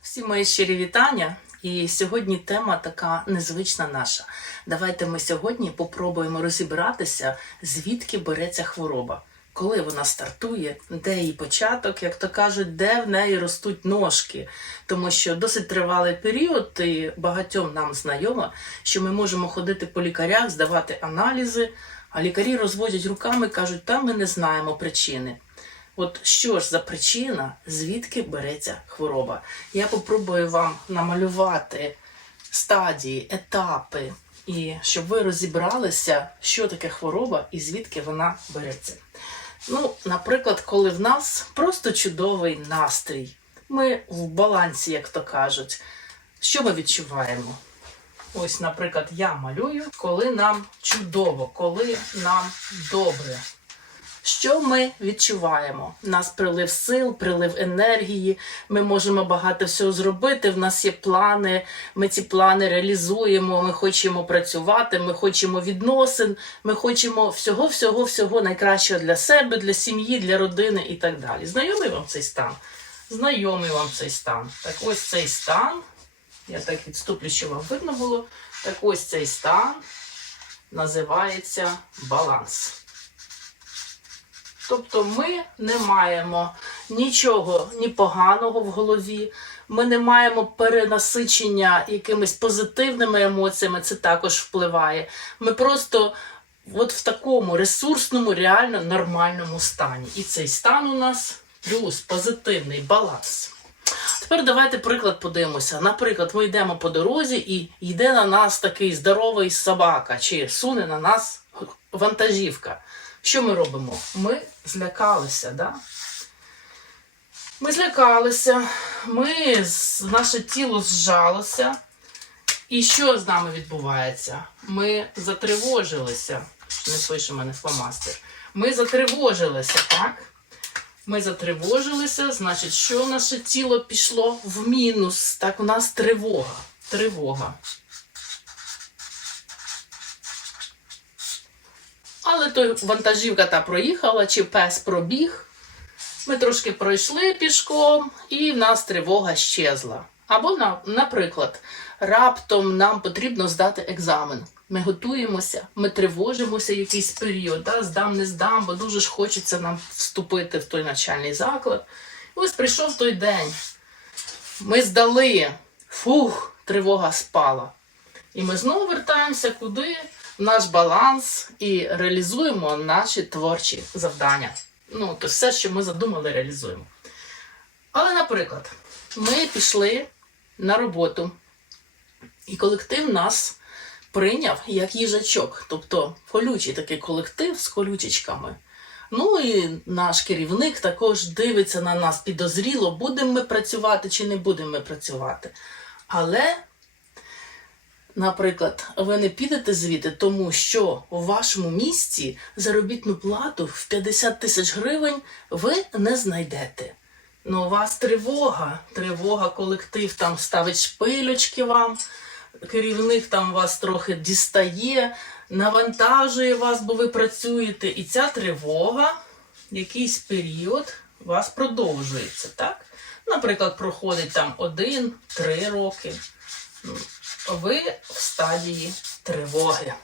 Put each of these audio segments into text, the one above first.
Всі мої щирі вітання. І сьогодні тема така незвична наша. Давайте ми сьогодні попробуємо розібратися, звідки береться хвороба, коли вона стартує, де її початок, як то кажуть, де в неї ростуть ножки. Тому що досить тривалий період, і багатьом нам знайомо, що ми можемо ходити по лікарях, здавати аналізи, а лікарі розводять руками, кажуть, там ми не знаємо причини. От що ж за причина, звідки береться хвороба? Я попробую вам намалювати стадії, етапи, і щоб ви розібралися, що таке хвороба і звідки вона береться. Ну, наприклад, коли в нас просто чудовий настрій, ми в балансі, як то кажуть, що ми відчуваємо? Ось, наприклад, я малюю, коли нам чудово, коли нам добре. Що ми відчуваємо? У нас прилив сил, прилив енергії. Ми можемо багато всього зробити. В нас є плани. Ми ці плани реалізуємо. Ми хочемо працювати, ми хочемо відносин, ми хочемо всього, всього, всього найкращого для себе, для сім'ї, для родини і так далі. Знайомий вам цей стан? Знайомий вам цей стан. Так ось цей стан. Я так відступлю, щоб вам видно було. Так ось цей стан називається баланс. Тобто ми не маємо нічого ні поганого в голові, ми не маємо перенасичення якимись позитивними емоціями, це також впливає. Ми просто от в такому ресурсному, реально нормальному стані. І цей стан у нас плюс позитивний баланс. Тепер давайте приклад подивимося. Наприклад, ми йдемо по дорозі і йде на нас такий здоровий собака, чи суне на нас вантажівка. Що ми робимо? Ми злякалися, да? Ми злякалися, ми, наше тіло зжалося. І що з нами відбувається? Ми затривожилися. Не пише мене фломастер. Ми затривожилися, так? Ми затривожилися, значить, що наше тіло пішло в мінус. Так, у нас тривога. Тривога. Але то вантажівка та проїхала, чи пес пробіг. Ми трошки пройшли пішком, і в нас тривога щезла. Або, наприклад, раптом нам потрібно здати екзамен. Ми готуємося, ми тривожимося якийсь період, да? здам, не здам, бо дуже ж хочеться нам вступити в той навчальний заклад. І ось прийшов той день. Ми здали. Фух, тривога спала. І ми знову вертаємося куди? Наш баланс і реалізуємо наші творчі завдання. Ну, то все, що ми задумали, реалізуємо. Але, наприклад, ми пішли на роботу, і колектив нас прийняв як їжачок, тобто колючий такий колектив з колючечками. Ну і наш керівник також дивиться на нас підозріло, будемо ми працювати чи не будемо ми працювати. Але Наприклад, ви не підете звідти, тому що у вашому місті заробітну плату в 50 тисяч гривень ви не знайдете. Ну, у вас тривога, тривога, колектив там ставить шпилючки вам, керівник там вас трохи дістає, навантажує вас, бо ви працюєте. І ця тривога якийсь період у вас продовжується, так? Наприклад, проходить там один-три роки ви в стадії тривоги.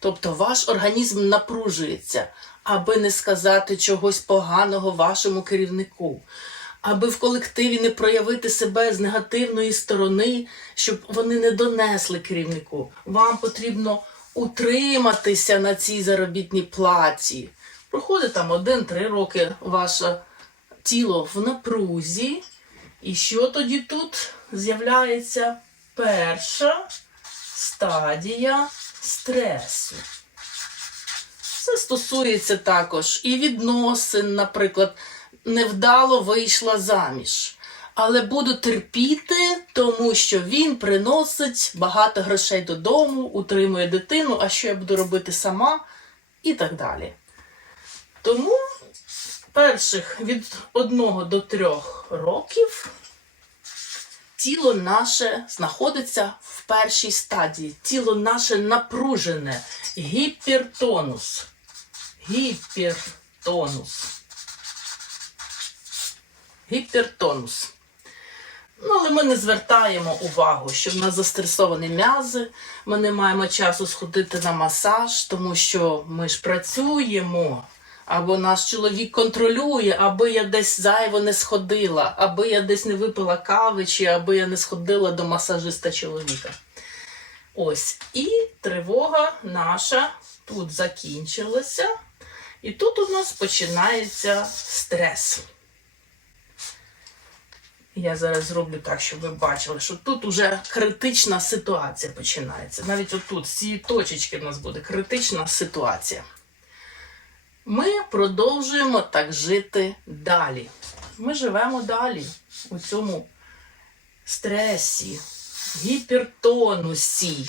Тобто ваш організм напружується, аби не сказати чогось поганого вашому керівнику, аби в колективі не проявити себе з негативної сторони, щоб вони не донесли керівнику. Вам потрібно утриматися на цій заробітній платі. Проходить там один-три роки ваше тіло в напрузі. І що тоді тут з'являється? Перша стадія стресу. Це стосується також і відносин, наприклад, невдало вийшла заміж. Але буду терпіти, тому що він приносить багато грошей додому, утримує дитину, а що я буду робити сама, і так далі. Тому перших від 1 до 3 років тіло наше знаходиться в першій стадії. Тіло наше напружене, гіпертонус. гіпертонус. Гіпертонус. Ну, але ми не звертаємо увагу, що в нас застресовані м'язи, ми не маємо часу сходити на масаж, тому що ми ж працюємо. Або наш чоловік контролює, аби я десь зайво не сходила, аби я десь не випила кави, чи аби я не сходила до масажиста чоловіка. Ось. І тривога наша тут закінчилася. І тут у нас починається стрес. Я зараз зроблю так, щоб ви бачили, що тут уже критична ситуація починається. Навіть отут, з цієї точечки в нас буде критична ситуація. Ми продовжуємо так жити далі. Ми живемо далі у цьому стресі, гіпертонусі.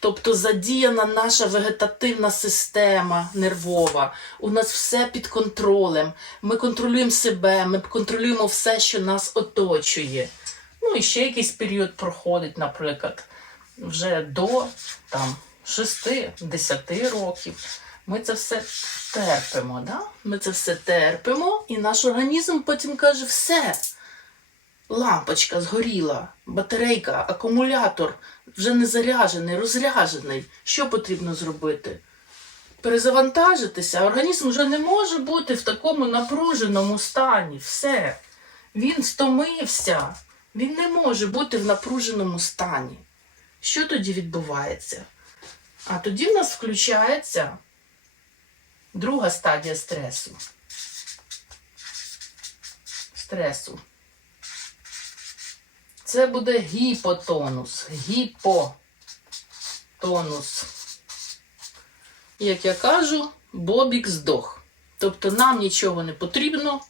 Тобто задіяна наша вегетативна система нервова. У нас все під контролем. Ми контролюємо себе, ми контролюємо все, що нас оточує. Ну і ще якийсь період проходить, наприклад, вже до там, 6-10 років. Ми це все терпимо. Да? Ми це все терпимо, і наш організм потім каже: все. Лампочка згоріла, батарейка, акумулятор вже не заряджений, розряджений. Що потрібно зробити? Перезавантажитися. Організм вже не може бути в такому напруженому стані. Все. Він стомився. Він не може бути в напруженому стані. Що тоді відбувається? А тоді в нас включається друга стадія стресу. Стресу. Це буде гіпотонус. Гіпотонус. Як я кажу, Бобік здох. Тобто нам нічого не потрібно.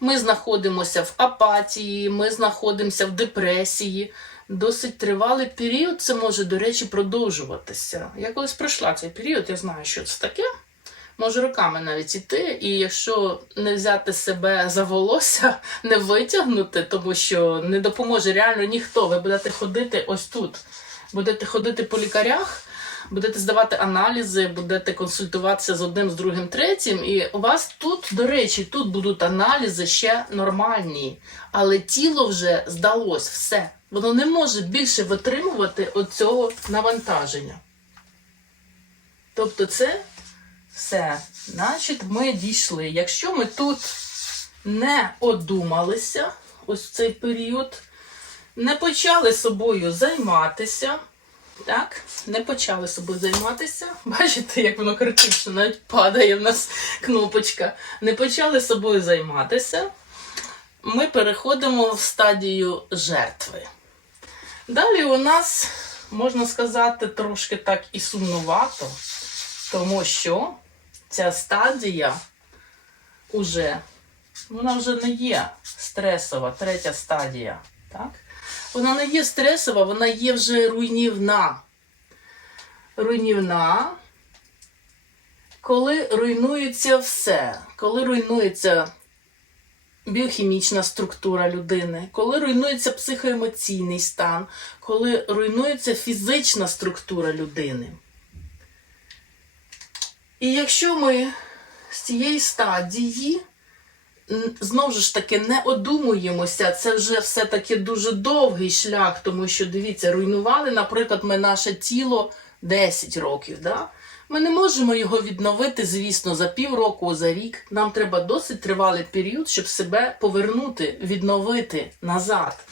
Ми знаходимося в апатії, ми знаходимося в депресії. Досить тривалий період, це може, до речі, продовжуватися. Я колись пройшла цей період, я знаю, що це таке. Може роками навіть іти, і якщо не взяти себе за волосся, не витягнути, тому що не допоможе реально ніхто. Ви будете ходити ось тут. Будете ходити по лікарях, будете здавати аналізи, будете консультуватися з одним, з другим, третім. І у вас тут, до речі, тут будуть аналізи ще нормальні, але тіло вже здалось все. Воно не може більше витримувати оцього навантаження. Тобто, це все. Значить, ми дійшли. Якщо ми тут не одумалися, ось цей період, не почали собою займатися, так, не почали собою займатися. Бачите, як воно критично, навіть падає в нас кнопочка. Не почали собою займатися. Ми переходимо в стадію жертви. Далі у нас, можна сказати, трошки так і сумнувато, тому що ця стадія уже, вона вже не є стресова, третя стадія. Так? Вона не є стресова, вона є вже руйнівна. Руйнівна, коли руйнується все, коли руйнується біохімічна структура людини, коли руйнується психоемоційний стан, коли руйнується фізична структура людини. І якщо ми з цієї стадії знову ж таки не одумуємося, це вже все-таки дуже довгий шлях, тому що дивіться, руйнували, наприклад, ми наше тіло 10 років. Да? Ми не можемо його відновити, звісно, за півроку, за рік. Нам треба досить тривалий період, щоб себе повернути, відновити назад.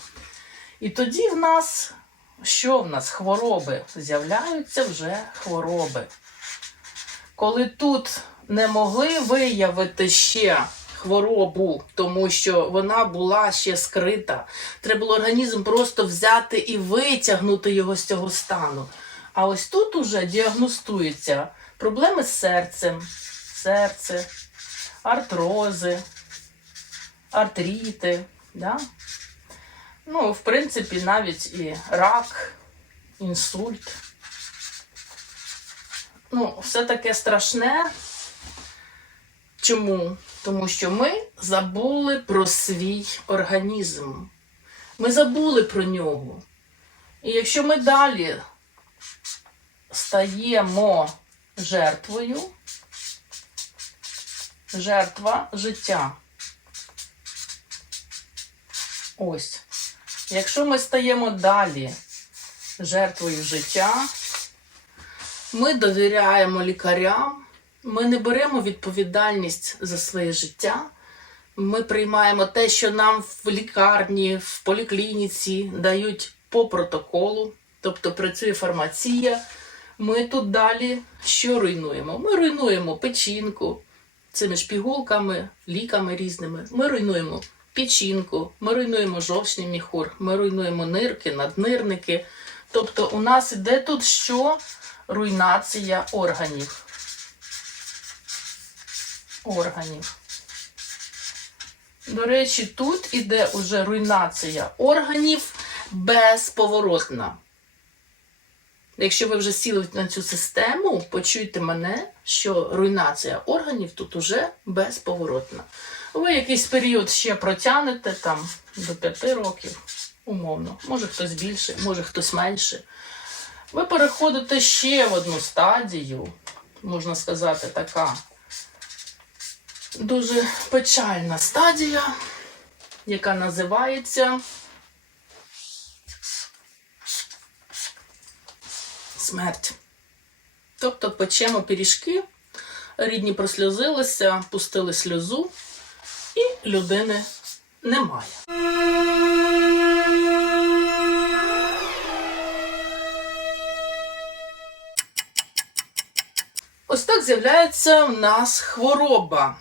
І тоді в нас що в нас? Хвороби. З'являються вже хвороби. Коли тут не могли виявити ще хворобу, тому що вона була ще скрита, треба було організм просто взяти і витягнути його з цього стану. А ось тут уже діагностуються проблеми з серцем, серце, артрози, артрити. Да? Ну, в принципі, навіть і рак, інсульт. Ну, все таке страшне. Чому? Тому що ми забули про свій організм. Ми забули про нього. І якщо ми далі стаємо жертвою, жертва життя. Ось. Якщо ми стаємо далі жертвою життя, ми довіряємо лікарям, ми не беремо відповідальність за своє життя. Ми приймаємо те, що нам в лікарні, в поліклініці дають по протоколу, тобто працює фармація. Ми тут далі що руйнуємо? Ми руйнуємо печінку цими ж пігулками, ліками різними. Ми руйнуємо печінку, ми руйнуємо жовчний міхур, ми руйнуємо нирки, наднирники. Тобто у нас іде тут що? Руйнація органів. Органів. До речі, тут іде уже руйнація органів безповоротна. Якщо ви вже сіли на цю систему, почуйте мене, що руйнація органів тут уже безповоротна. Ви якийсь період ще протягнете там до 5 років, умовно. Може хтось більше, може хтось менше. Ви переходите ще в одну стадію, можна сказати, така дуже печальна стадія, яка називається смерть. Тобто печемо пиріжки, рідні просльозилися, пустили сльозу, і людини немає. Ось так з'являється в нас хвороба.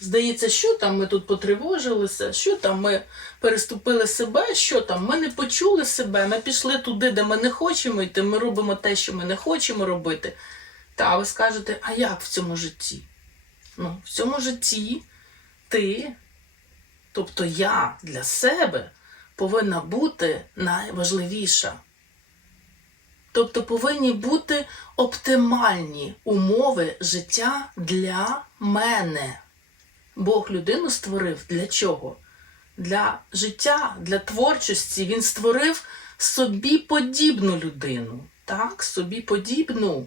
Здається, що там ми тут потривожилися, що там ми переступили себе, що там ми не почули себе, ми пішли туди, де ми не хочемо йти, ми робимо те, що ми не хочемо робити. Та ви скажете, а як в цьому житті? Ну, в цьому житті ти, тобто я для себе повинна бути найважливіша. Тобто повинні бути оптимальні умови життя для мене. Бог людину створив для чого? Для життя, для творчості. Він створив собі подібну людину. Так, собі подібну.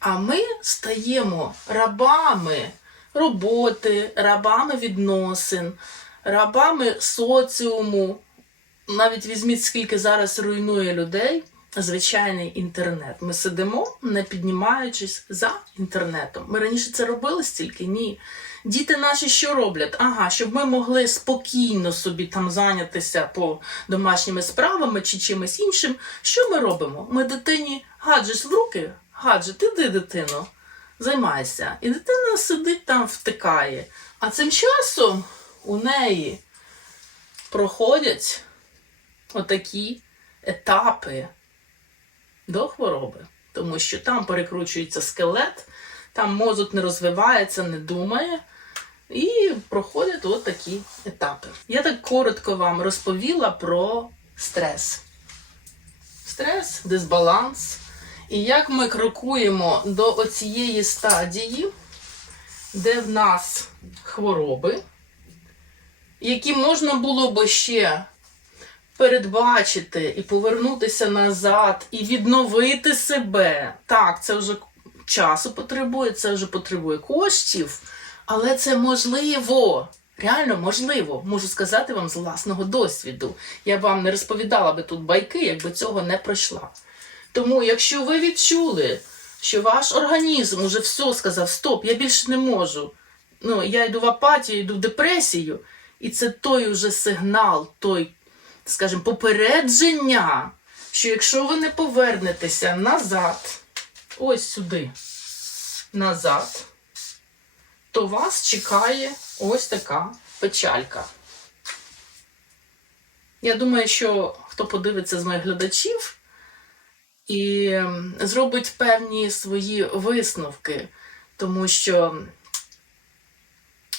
А ми стаємо рабами роботи, рабами відносин, рабами соціуму. Навіть візьміть, скільки зараз руйнує людей звичайний інтернет. Ми сидимо, не піднімаючись за інтернетом. Ми раніше це робили стільки? Ні. Діти наші що роблять? Ага, щоб ми могли спокійно собі там зайнятися по домашніми справами чи чимось іншим. Що ми робимо? Ми дитині гаджет в руки, гаджет, іди, дитино, займайся. І дитина сидить там, втикає. А цим часом у неї проходять отакі етапи до хвороби, тому що там перекручується скелет, там мозок не розвивається, не думає. І проходять от такі етапи. Я так коротко вам розповіла про стрес. Стрес, дисбаланс. І як ми крокуємо до оцієї стадії, де в нас хвороби, які можна було би ще передбачити і повернутися назад, і відновити себе. Так, це вже часу потребує, це вже потребує коштів, але це можливо. Реально можливо, можу сказати вам з власного досвіду. Я вам не розповідала би тут байки, якби цього не пройшла. Тому, якщо ви відчули, що ваш організм уже все сказав, стоп, я більше не можу. Ну, я йду в апатію, йду в депресію, і це той уже сигнал, той скажімо, попередження, що якщо ви не повернетеся назад, ось сюди, назад, то вас чекає ось така печалька. Я думаю, що хто подивиться з моїх глядачів і ем, зробить певні свої висновки, тому що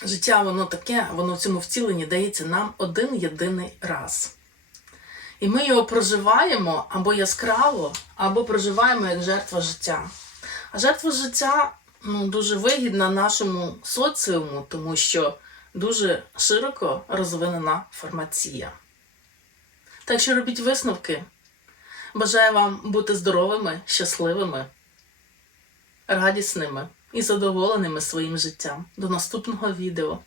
життя воно таке, воно в цьому втіленні дається нам один єдиний раз. І ми його проживаємо або яскраво, або проживаємо як жертва життя. А жертва життя ну, дуже вигідна нашому соціуму, тому що дуже широко розвинена фармація. Так що робіть висновки. Бажаю вам бути здоровими, щасливими, радісними, і задоволеними своїм життям. До наступного відео.